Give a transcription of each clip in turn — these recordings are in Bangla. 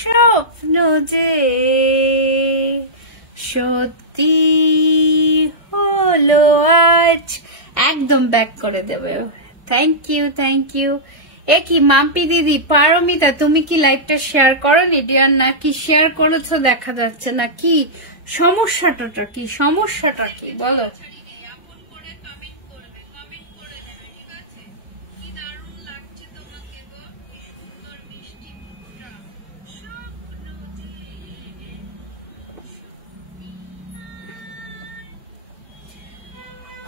স্বপ্ন যে সত্যি হলো আজ। একদম ব্যাক করে দেবে। Thank you, thank you. এ কি মাম্পি দিদি, পারমিতা তুমি কি লাইভটা শেয়ার করোনি ডিয়ার? নাকি শেয়ার করেছো দেখা যাচ্ছে না? কি সমস্যাটা কি? সমস্যাটা কি বলো?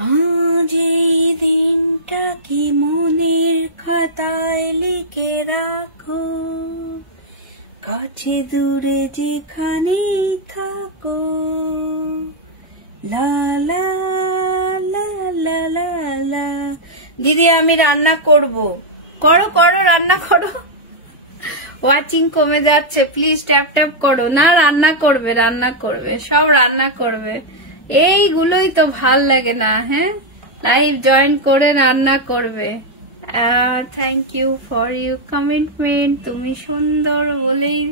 আজ এই দিনটা কি মনের খাতায় লিখে রাখো, কাছে দূরে যেখানেই থাকো। লা লা লা লা লা লা। দিদি আমি রান্না করব। করো করো, রান্না করো। ওয়াচিং কমে যাচ্ছে, প্লিজ ট্যাপ ট্যাপ করো। না রান্না করবে, রান্না করবে, সব রান্না করবে। এইগুলোই তো ভাল লাগে না? হ্যাঁ, লাইভ জয়েন করে রান্না করবে। Thank you for your commitment. তুমি সুন্দর বলেই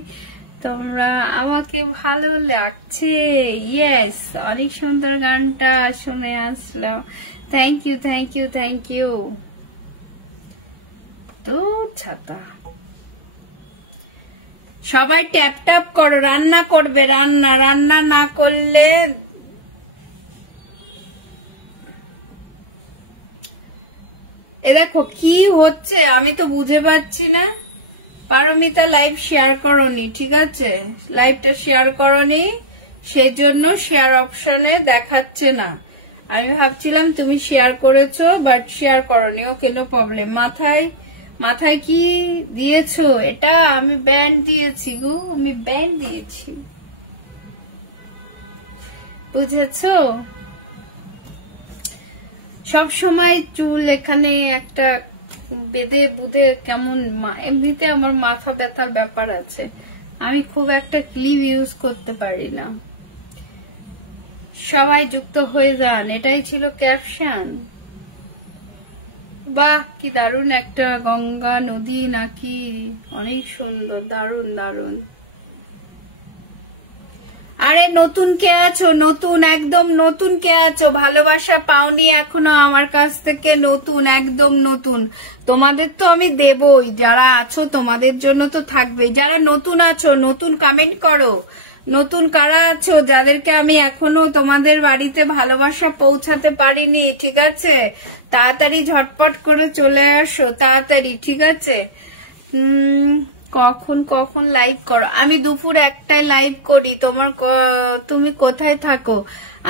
তোমরা আমাকে ভালো লাগছে। ইয়েস, অনেক সুন্দর গানটা শুনে আসলাম। Thank you, thank you, thank you. তো ছাতা সবাই ট্যাপ ট্যাপ করো, রান্না করবে। রান্না রান্না না করলে এ দেখো কি হচ্ছে আমি তো বুঝে পাচ্ছি না। পারমিতা লাইভ শেয়ার করনি, ঠিক আছে? লাইভটা শেয়ার করনি, সেই জন্য শেয়ার অপশনে দেখাচ্ছে না। আমি ভাবছিলাম তুমি শেয়ার করেছো, বাট শেয়ার করনি। ওকে, নো প্রবলেম। মাথায় মাথায় কি দিয়েছো? এটা আমি ব্যান্ড দিয়েছি গো, আমি ব্যান্ড দিয়েছি, বুঝেছো? সব সময় চুল এখানে একটা বেঁধে বুধে কেমন, এমনিতে আমার মাথা ব্যথার ব্যাপার আছে, আমি খুব একটা ক্লিপ ইউজ করতে পারি না। সবাই যুক্ত হয়ে যান, এটাই ছিল ক্যাপশন। বাহ, কি দারুণ একটা গঙ্গা নদী নাকি, অনেক সুন্দর, দারুণ দারুণ। আরে নতুন কে আছো? নতুন, একদম নতুন কে আছো? ভালোবাসা পাওনি এখনো আমার কাছ থেকে? নতুন, একদম নতুন। তোমাদের তো আমি দেবই, যারা আছো তোমাদের জন্য তো থাকবে। যারা নতুন আছো নতুন কমেন্ট করো। নতুন কারা আছো যাদেরকে আমি এখনো তোমাদের বাড়িতে ভালোবাসা পৌঁছাতে পারিনি, ঠিক আছে? তাড়াতাড়ি ঝটপট করে চলে আসো, তাড়াতাড়ি, ঠিক আছে? কখন কখন লাইভ করো? আমি দুপুর 1টায় লাইভ করি। তুমি কোথায় থাকো?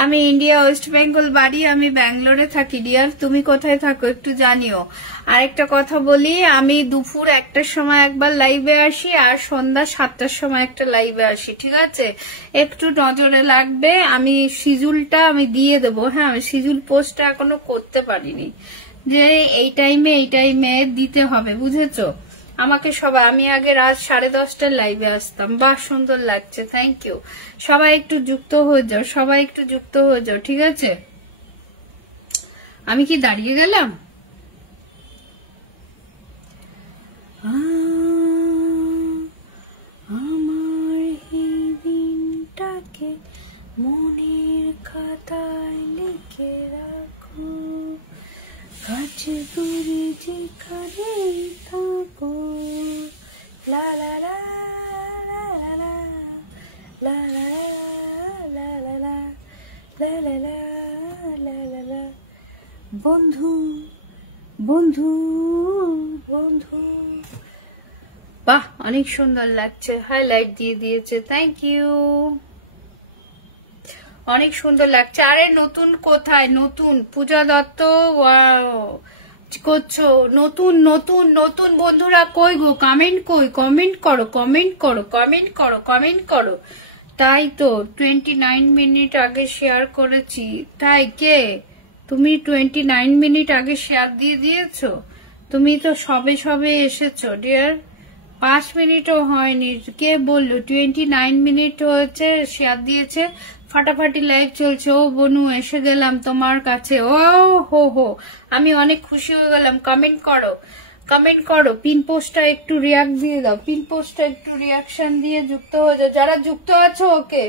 আমি ইন্ডিয়া, ওয়েস্ট বেঙ্গল বাড়ি, আমি ব্যাঙ্গালোরে থাকি ডিয়ার। তুমি কোথায় থাকো একটু জানিও। আরেকটা কথা বলি, আমি দুপুর 1টার সময় একবার লাইভে আসি, আর সন্ধ্যা 7টার সময় একটা লাইভে আসি, ঠিক আছে? একটু নজরে লাগবে। আমি শিডিউলটা আমি দিয়ে দেবো। হ্যাঁ, আমি শিডিউল পোস্টটা এখনো করতে পারিনি, যে এই টাইমে দিতে হবে, বুঝেছো? আমাকে সবাই, আমি আগে রাত 10:30টার লাইভে আসতাম। বাহ, সুন্দর লাগছে, থ্যাংক ইউ। সবাই একটু যুক্ত হয়ে যাও, সবাই একটু যুক্ত হয়ে যাও, ঠিক আছে? আমি কি দাঁড়িয়ে গেলাম? আমার এই দিনটাকে মনের খাতায় লিখে রাখো, কাছে দূরে যেখানে থাকো। লা লা লা লা লা লা লা লা লা লা লা লা লা লা লা। বন্ধু বন্ধু বন্ধু। বাহ, অনেক সুন্দর লাগছে, হাইলাইট দিয়ে দিয়েছে, থ্যাংক ইউ। অনেক সুন্দর লাগছে। আরে নতুন কোথায়? নতুন পূজা দত্ত করছো? নতুন নতুন নতুন বন্ধুরা কই গো? কমেন্ট কই? কমেন্ট করো, কমেন্ট করো, কমেন্ট করো, কমেন্ট করো। তাই তো 29 মিনিট আগে শেয়ার করেছি। তাই কে তুমি? 29 মিনিট আগে শেয়ার দিয়ে দিয়েছো? তুমি তো সবে সবে এসেছো ডিয়ার, 5 মিনিটও হয়নি। কে বললো 29 মিনিট হয়েছে শেয়ার দিয়েছে? ফাটাফাটি লাইভ চলছে। ও বনু, এসে গেলাম তোমার কাছে। ও হো হো, আমি অনেক খুশি হয়ে গেলাম। কমেন্ট করো, কমেন্ট করো, পিন পোস্টটা একটু রিয়াক্ট দিয়ে দাও, পিন পোস্টটা একটু রিয়াকশন দিয়ে যুক্ত হয়ে যাও, যারা যুক্ত আছো ওকে